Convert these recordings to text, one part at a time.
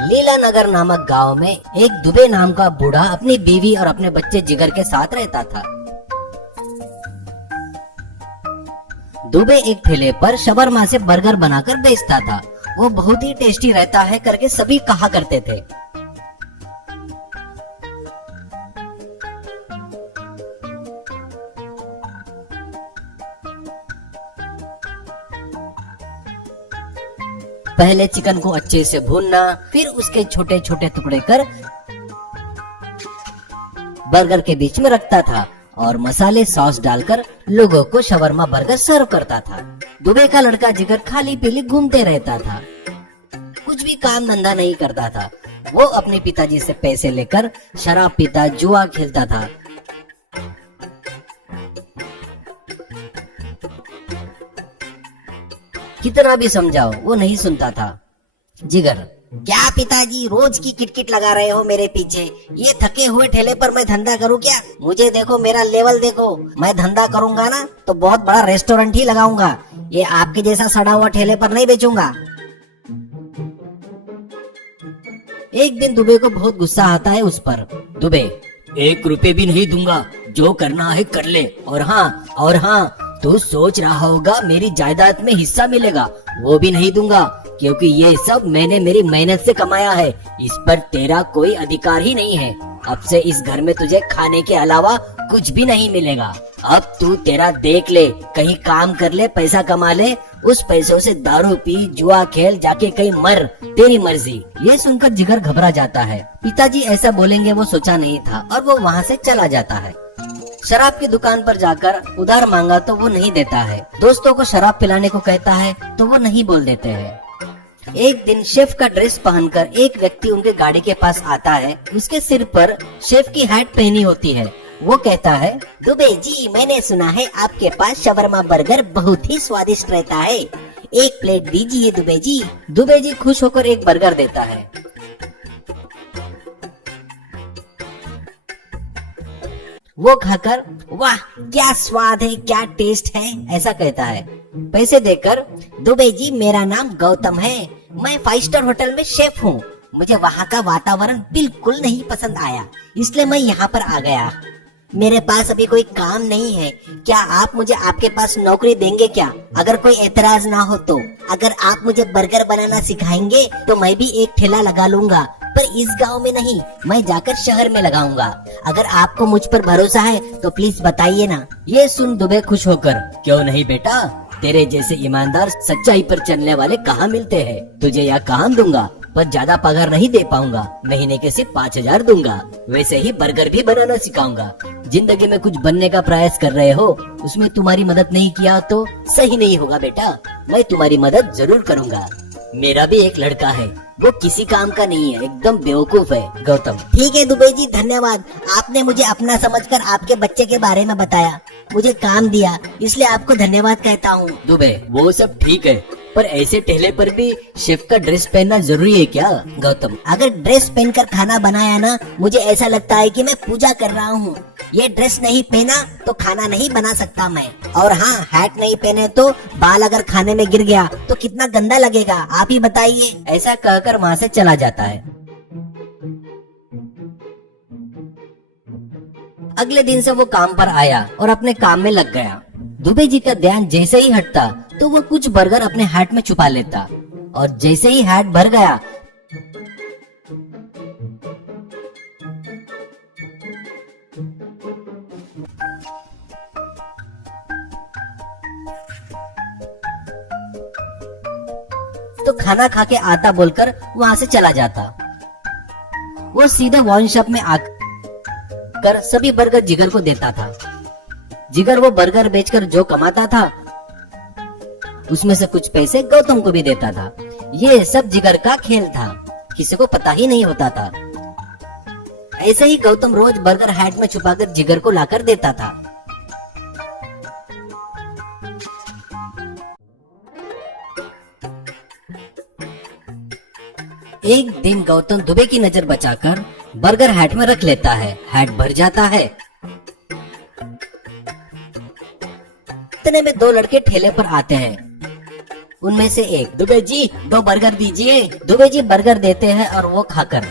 लीला नगर नामक गांव में एक दुबे नाम का बूढ़ा अपनी बीवी और अपने बच्चे जिगर के साथ रहता था। दुबे एक ठेले पर शवरमा से बर्गर बनाकर बेचता था। वो बहुत ही टेस्टी रहता है करके सभी कहा करते थे। पहले चिकन को अच्छे से भूनना, फिर उसके छोटे छोटे टुकड़े कर बर्गर के बीच में रखता था और मसाले सॉस डालकर लोगों को शवरमा बर्गर सर्व करता था। दुबे का लड़का जिगर खाली पीली घूमते रहता था, कुछ भी काम धंधा नहीं करता था। वो अपने पिताजी से पैसे लेकर शराब पीता, जुआ खेलता था। कितना भी समझाओ वो नहीं सुनता था। जिगर, क्या पिताजी रोज की किटकिट लगा रहे हो मेरे पीछे? ये थके हुए ठेले पर मैं धंधा करूँ क्या? मुझे देखो, मेरा लेवल देखो। मैं धंधा करूंगा ना तो बहुत बड़ा रेस्टोरेंट ही लगाऊंगा। ये आपके जैसा सड़ा हुआ ठेले पर नहीं बेचूंगा। एक दिन दुबे को बहुत गुस्सा आता है उस पर। दुबे, 1 रुपए भी नहीं दूंगा, जो करना है कर ले। और हाँ, तू सोच रहा होगा मेरी जायदाद में हिस्सा मिलेगा, वो भी नहीं दूंगा, क्योंकि ये सब मैंने मेरी मेहनत से कमाया है। इस पर तेरा कोई अधिकार ही नहीं है। अब से इस घर में तुझे खाने के अलावा कुछ भी नहीं मिलेगा। अब तू तेरा देख ले, कहीं काम कर ले, पैसा कमा ले, उस पैसों से दारू पी, जुआ खेल, जाके कहीं मर, तेरी मर्जी। ये सुनकर जिगर घबरा जाता है। पिताजी ऐसा बोलेंगे वो सोचा नहीं था और वो वहाँ से चला जाता है। शराब की दुकान पर जाकर उधार मांगा तो वो नहीं देता है। दोस्तों को शराब पिलाने को कहता है तो वो नहीं बोल देते हैं। एक दिन शेफ का ड्रेस पहनकर एक व्यक्ति उनके गाड़ी के पास आता है। उसके सिर पर शेफ की हैट पहनी होती है। वो कहता है, दुबे जी, मैंने सुना है आपके पास शवरमा बर्गर बहुत ही स्वादिष्ट रहता है, 1 प्लेट दीजिए दुबे जी। दुबे जी खुश होकर एक बर्गर देता है। वो खाकर, वाह क्या स्वाद है, क्या टेस्ट है, ऐसा कहता है। पैसे देकर, दुबे जी मेरा नाम गौतम है, मैं 5 स्टार होटल में शेफ हूँ। मुझे वहाँ का वातावरण बिल्कुल नहीं पसंद आया, इसलिए मैं यहाँ पर आ गया। मेरे पास अभी कोई काम नहीं है, क्या आप मुझे आपके पास नौकरी देंगे क्या? अगर कोई एतराज ना हो तो। अगर आप मुझे बर्गर बनाना सिखाएंगे तो मैं भी एक ठेला लगा लूंगा, पर इस गांव में नहीं, मैं जाकर शहर में लगाऊंगा। अगर आपको मुझ पर भरोसा है तो प्लीज बताइए ना। ये सुन दुबे खुश होकर, क्यों नहीं बेटा, तेरे जैसे ईमानदार सच्चाई पर चलने वाले कहाँ मिलते हैं। तुझे यह काम दूंगा, पर ज्यादा पगार नहीं दे पाऊंगा, महीने के सिर्फ 5,000 दूंगा। वैसे ही बर्गर भी बनाना सिखाऊंगा। जिंदगी में कुछ बनने का प्रयास कर रहे हो, उसमें तुम्हारी मदद नहीं किया तो सही नहीं होगा बेटा। मैं तुम्हारी मदद जरूर करूंगा। मेरा भी एक लड़का है, वो किसी काम का नहीं है, एकदम बेवकूफ है। गौतम, ठीक है दुबे जी, धन्यवाद। आपने मुझे अपना समझकर आपके बच्चे के बारे में बताया, मुझे काम दिया, इसलिए आपको धन्यवाद कहता हूँ। दुबे, वो सब ठीक है, पर ऐसे ठेले पर भी शेफ का ड्रेस पहनना जरूरी है क्या? गौतम, अगर ड्रेस पहनकर खाना बनाया ना, मुझे ऐसा लगता है कि मैं पूजा कर रहा हूँ। ये ड्रेस नहीं पहना तो खाना नहीं बना सकता मैं। और हाँ, हैट नहीं पहने तो बाल अगर खाने में गिर गया तो कितना गंदा लगेगा, आप ही बताइए। ऐसा कहकर वहाँ से चला जाता है। अगले दिन से वो काम पर आया और अपने काम में लग गया। दुबे जी का ध्यान जैसे ही हटता तो वो कुछ बर्गर अपने हैट में छुपा लेता, और जैसे ही हैट भर गया तो खाना खा के आता बोलकर वहाँ से चला जाता। वो सीधे वाइन शॉप में आकर सभी बर्गर जिगर को देता था। जिगर वो बर्गर बेचकर जो कमाता था उसमें से कुछ पैसे गौतम को भी देता था। ये सब जिगर का खेल था, किसी को पता ही नहीं होता था। ऐसे ही गौतम रोज बर्गर हैट में छुपाकर जिगर को लाकर देता था। एक दिन गौतम दुबे की नजर बचाकर बर्गर हैट में रख लेता है। हैट भर जाता है। इतने में 2 लड़के ठेले पर आते हैं। उनमें से एक, दुबे जी 2 बर्गर दीजिए। दुबे जी बर्गर देते हैं और वो खाकर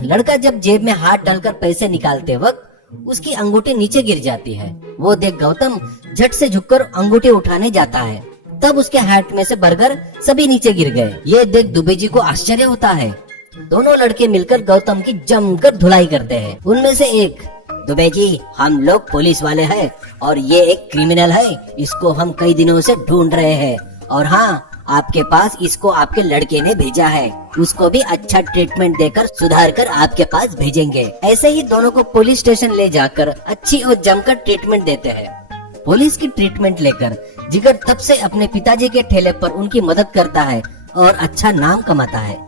लड़का जब जेब में हाथ डालकर पैसे निकालते वक्त उसकी अंगूठी नीचे गिर जाती है। वो देख गौतम झट से झुककर अंगूठी उठाने जाता है, तब उसके हाथ में से बर्गर सभी नीचे गिर गए। ये देख दुबे जी को आश्चर्य होता है। दोनों लड़के मिलकर गौतम की जमकर धुलाई करते हैं। उनमें से एक, दुबे जी हम लोग पुलिस वाले हैं और ये एक क्रिमिनल है, इसको हम कई दिनों से ढूंढ रहे हैं और हाँ आपके पास इसको आपके लड़के ने भेजा है, उसको भी अच्छा ट्रीटमेंट देकर सुधार कर आपके पास भेजेंगे। ऐसे ही दोनों को पुलिस स्टेशन ले जाकर अच्छी और जमकर ट्रीटमेंट देते हैं। पुलिस की ट्रीटमेंट लेकर जिगर तब से अपने पिताजी के ठेले पर उनकी मदद करता है और अच्छा नाम कमाता है।